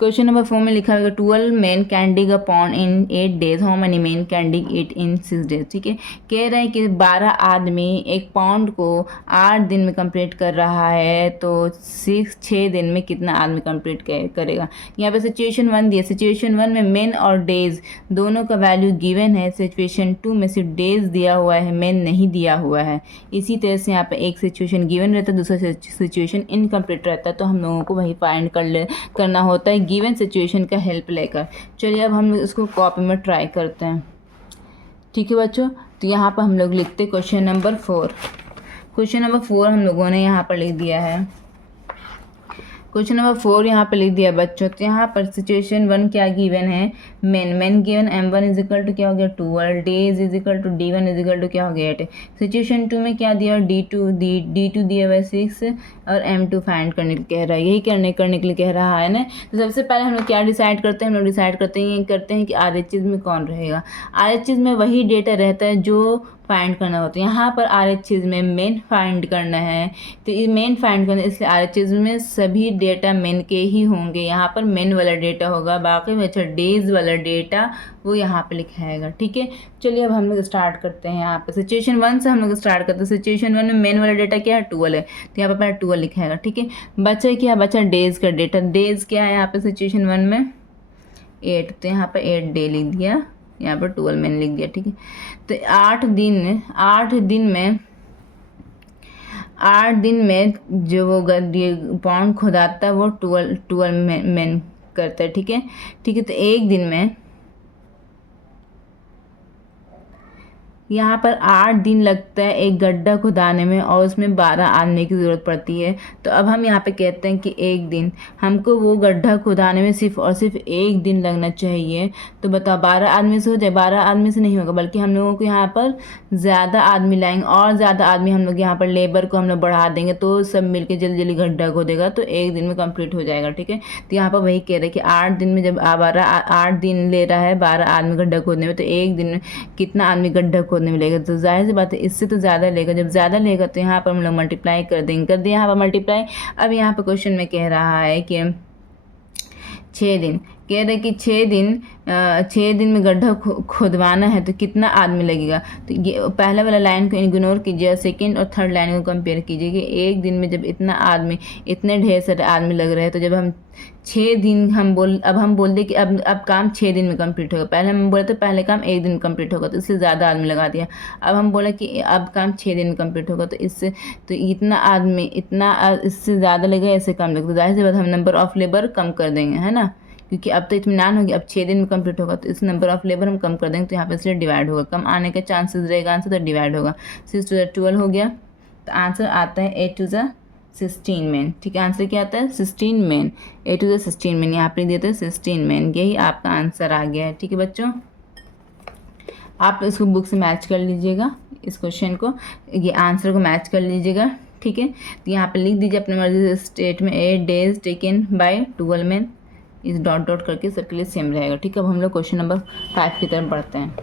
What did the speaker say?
Question number 4 में लिखा हुआ 12 men can dig a pond in 8 days, how many men can dig it in 6 days। ठीक है, कह रहा है कि 12 आदमी एक पॉन्ड को 8 दिन में कंप्लीट कर रहा है, तो 6 दिन में कितना आदमी कंप्लीट करेगा। यहाँ पे सिचुएशन 1 दिया, सिचुएशन 1 में मेन और डेज दोनों का वैल्यू गिवन है, सिचुएशन 2 में सिर्फ डेज दिया हुआ है, मेन नहीं दिया हुआ है। इसी तरह से यहाँ पे एक सिचुएशन गिवन रहता है, दूसरा सिचुएशन इनकम्प्लीट रहता है, तो हम लोगों को वही फाइंड करना होता है गिवन सिचुएशन का हेल्प लेकर। चलिए अब हम इसको कॉपी में ट्राई करते हैं। ठीक है बच्चों, तो यहाँ पर हम लोग लिखते हैं क्वेश्चन नंबर 4। क्वेश्चन नंबर 4 हम लोगों ने यहाँ पर लिख दिया है। क्वेश्चन नंबर 4 यहाँ पर लिख दिया बच्चों। तो यहाँ पर सिचुएशन 1 क्या गिवन है, men given m1 is equal to क्या हो गया 12, days is equal to d1 is equal to क्या हो गया 8। सिचुएशन 2 में क्या दिया, d2 दिया हुआ 6 और m2 फाइंड करने के लिए कह रहा है, यही करने के लिए कह रहा है ना। तो सबसे पहले हम लोग क्या डिसाइड करते हैं, हम लोग डिसाइड करते हैं कि RHS में कौन रहेगा। RHS में वही डेटा रहता है जो फाइंड करना होता है। यहाँ पर RHS में मेन फाइंड करना है, तो ये मेन फाइंड करना है, इसलिए RHS में सभी डेटा मेन के ही होंगे। यहाँ पर मेन वाला डेटा होगा, बाकी में अच्छा डेज वाला डेटा वो यहाँ पे लिखाएगा। ठीक है, चलिए अब हम लोग स्टार्ट करते हैं। यहाँ पे सिचुएशन 1 से हम लोग स्टार्ट करते हैं। सिचुएशन 1 में मेन वाला डेटा क्या है 12 है, तो यहाँ पर पहले 12 लिखाएगा। ठीक है, बचा क्या, बचा डेज का डेटा। डेज क्या है यहाँ पे सिचुएशन 1 में 8, तो यहाँ पर 8 डे लिख दिया, यहाँ पर 12 मैंने लिख दिया। ठीक है, तो 8 दिन में जो वो पॉन्ड खुदाता है वो 12 मैन करता है। ठीक है, तो एक दिन में यहाँ पर 8 दिन लगता है एक गड्ढा खुदाने में, और उसमें 12 आदमी की ज़रूरत पड़ती है। तो अब हम यहाँ पे कहते हैं कि एक दिन हमको वो गड्ढा खुदाने में सिर्फ और सिर्फ एक दिन लगना चाहिए। तो बताओ 12 आदमी से हो जाए, 12 आदमी से नहीं होगा, बल्कि हम लोगों को यहाँ पर ज़्यादा आदमी लाएंगे, और ज़्यादा आदमी हम लोग यहाँ पर लेबर को हम लोग बढ़ा देंगे, तो सब मिलकर जल्दी जल्दी गड्ढा खोदेगा, तो एक दिन में कंप्लीट हो जाएगा। ठीक है, तो यहाँ पर वही कह रहे हैं कि 8 दिन में जब 8 दिन ले रहा है 12 आदमी गड्ढा खोदने में, तो एक दिन में कितना आदमी गड्ढा खोदने में लेगा। तो जाहिर सी बात है इससे तो ज़्यादा लेगा, जब ज़्यादा लेगा तो यहाँ पर हम लोग मल्टीप्लाई कर देंगे, कर दिया यहाँ पर मल्टीप्लाई। अब यहाँ पर क्वेश्चन में कह रहा है कि 6 दिन, कह रहे कि 6 दिन में गड्ढा खुदवाना है, तो कितना आदमी लगेगा। तो ये पहला वाला लाइन को इग्नोर कीजिए, सेकंड और थर्ड लाइन को कंपेयर कीजिए कि एक दिन में जब इतने ढेर सारे आदमी लग रहे हैं, तो जब हम 6 दिन हम बोल दे कि अब काम 6 दिन में कंप्लीट होगा। पहले हम बोले थे पहले काम 1 दिन में कंप्लीट होगा, तो इससे ज़्यादा आदमी लगा दिया। अब हम बोले कि अब काम 6 दिन में कंप्लीट होगा, तो इससे तो इतना इससे ज़्यादा लगेगा, इससे कम लगेगा। तो जाहिर सी बात हम नंबर ऑफ़ लेबर कम कर देंगे, है ना, क्योंकि अब तो इत्मीनान होगी, अब 6 दिन में कंप्लीट होगा, तो इस नंबर ऑफ लेबर हम कम कर देंगे, तो यहाँ पे इसलिए डिवाइड होगा, कम आने के चांसेस रहेगा आंसर, तो डिवाइड होगा। 6 to 12 हो गया, तो आंसर आता है 8 to 16 मैन। ठीक है, आंसर क्या आता है 16 मैन, 8 to 16 मैन, यहाँ पर देते हैं 16 मैन, यही आपका आंसर आ गया है। ठीक है बच्चों, आप इसको बुक से मैच कर लीजिएगा, इस क्वेश्चन को, ये आंसर को मैच कर लीजिएगा। ठीक है, तो यहाँ पर लिख दीजिए अपने मर्जी से स्टेट में 8 days टेकन बाय 12 मैन, इस डॉट करके सबके लिए सेम रहेगा। ठीक है, अब हम लोग क्वेश्चन नंबर 5 की तरफ बढ़ते हैं।